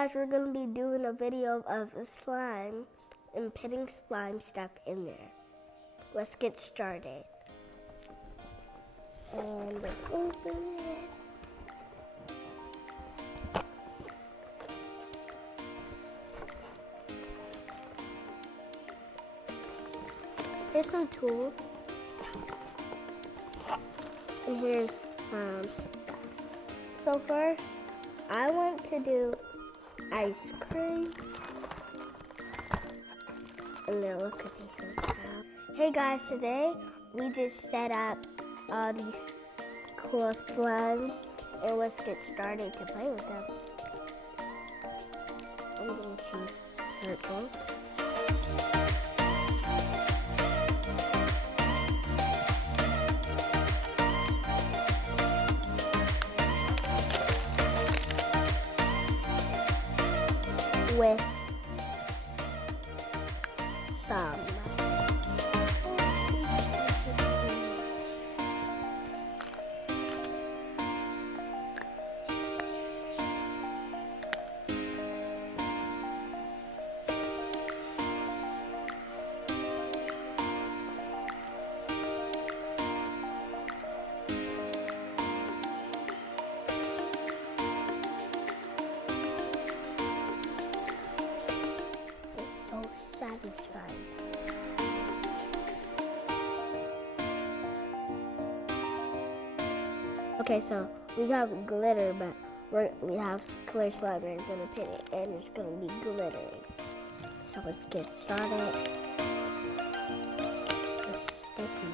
guys, we're going to be doing a video of a slime and putting slime stuff in there. Let's get started. And open it. Here's some tools. And here's so first, I want to do ice cream. And then look at these. Hey guys, today we just set up all these cool slimes and let's get started to play with them. I'm going to choose purple. With some satisfying. Okay, so we have glitter, but we have clear slime and we're gonna put it and it's gonna be glittering. So let's get started. It's sticky.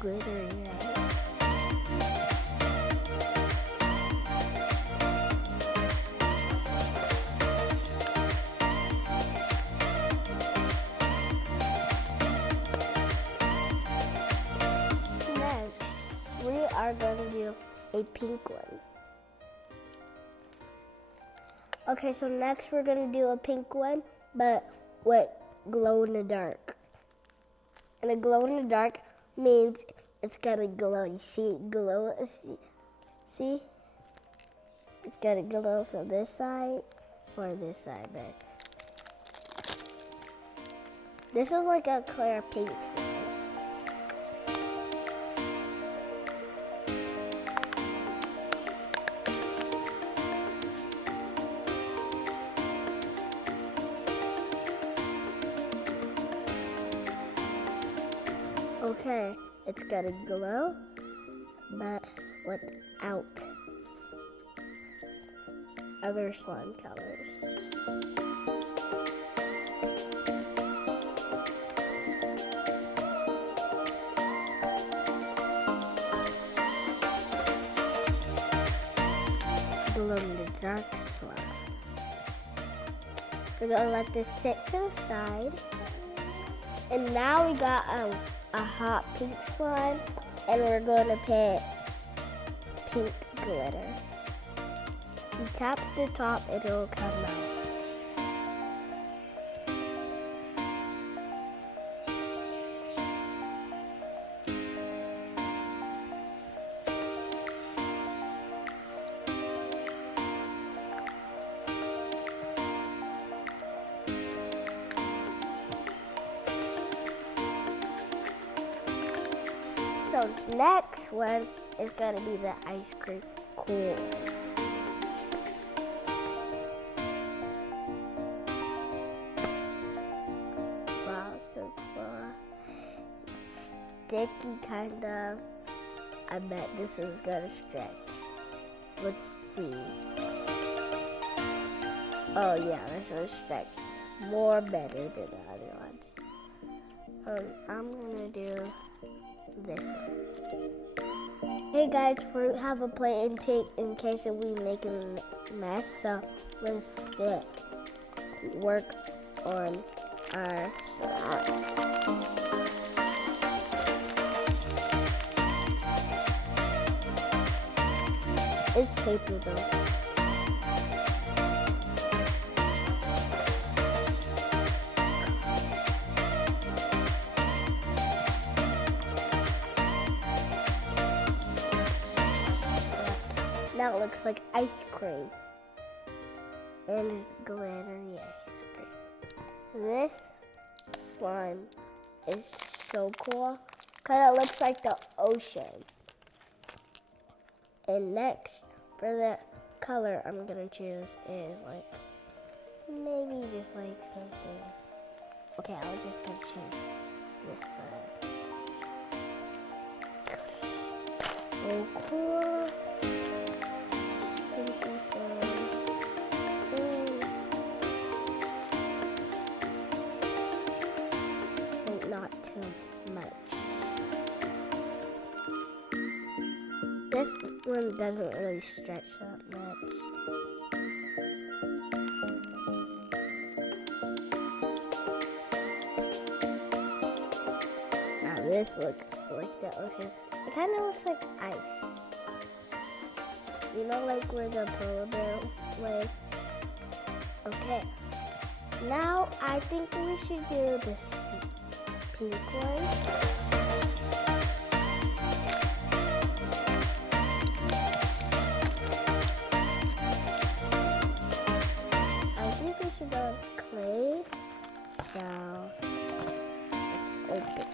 Glittery, right? Next, we are going to do a pink one. Okay, so next we're going to do a pink one, but with glow in the dark. And a glow in the dark means it's gonna glow. You see it glow? See? It's gonna glow from this side or this side, but this is like a clear pink slime. Okay, it's gonna glow, but without other slime colors. Glow in the dark slime. We're gonna let this sit to the side. And now we got a hot pink slime, and we're going to put pink glitter. You tap the top, it'll come out. So next one is gonna be the ice cream cool. Wow, so cool. It's sticky kind of. I bet this is gonna stretch. Let's see. Oh yeah, this will stretch more better than the other ones. I'm gonna do this one. Hey guys, we have a plate and tape in case we make a mess, so let's get work on our slime. It's paper though. Now it looks like ice cream. And it's glittery ice cream. This slime is so cool because it looks like the ocean. And next, for the color I'm gonna choose is like, maybe just like something. Okay, I was just gonna choose this side. So cool. Spooky side. And not too much. This one doesn't really stretch that much. Now this looks like the ocean. It kind of looks like ice. You know, like where the polar bears live? Okay. Now I think we should do this pink one. Clay. So let's open this.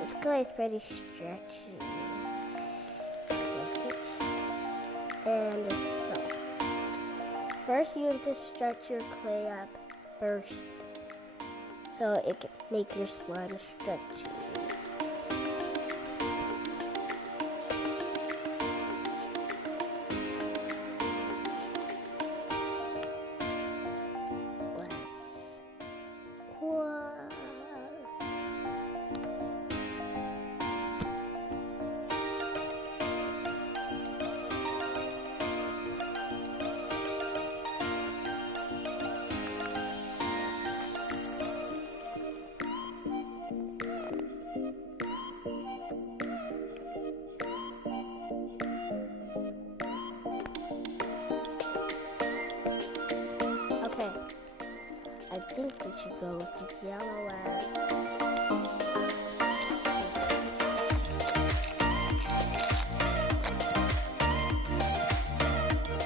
This clay is pretty stretchy. And it's soft. First you have to stretch your clay up first so it can make your slime stretchy. Okay, I think we should go with this yellow one.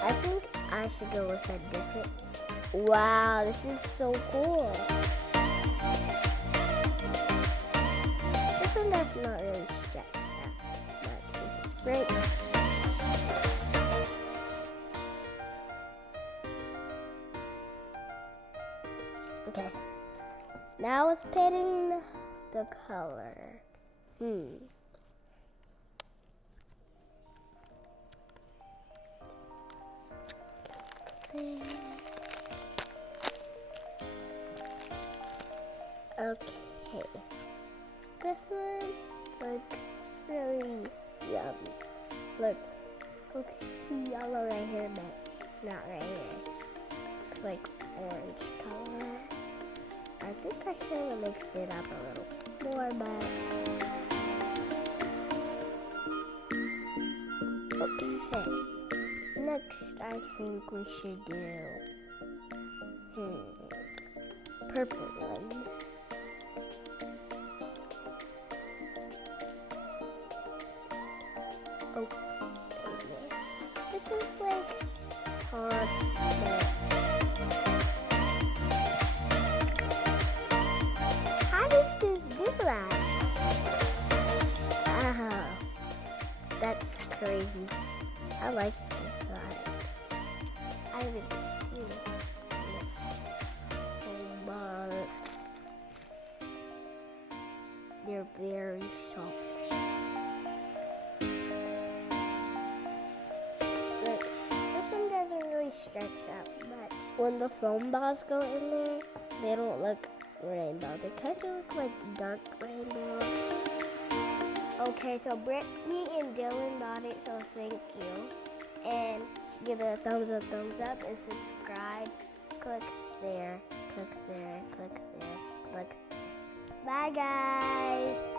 I think I should go with a different. Wow, this is so cool. This one does not really stretch that much. It just breaks. Okay, now it's pitting the color. Okay, this one looks really yummy. Look, looks yellow right here, but not right here. Looks like orange color. I think I should have mixed it up a little more, but okay. Next, I think we should do purple one. Okay, this is like hard, but that's crazy. I like these slimes. I haven't seen this but they're very soft. Look, this one doesn't really stretch out much. When the foam balls go in there, they don't look rainbow. They kind of look like dark rainbow. Okay, so Brittany and Dylan bought it, so thank you. And give it a thumbs up, and subscribe. Click there, click there, click there, click there. Bye, guys.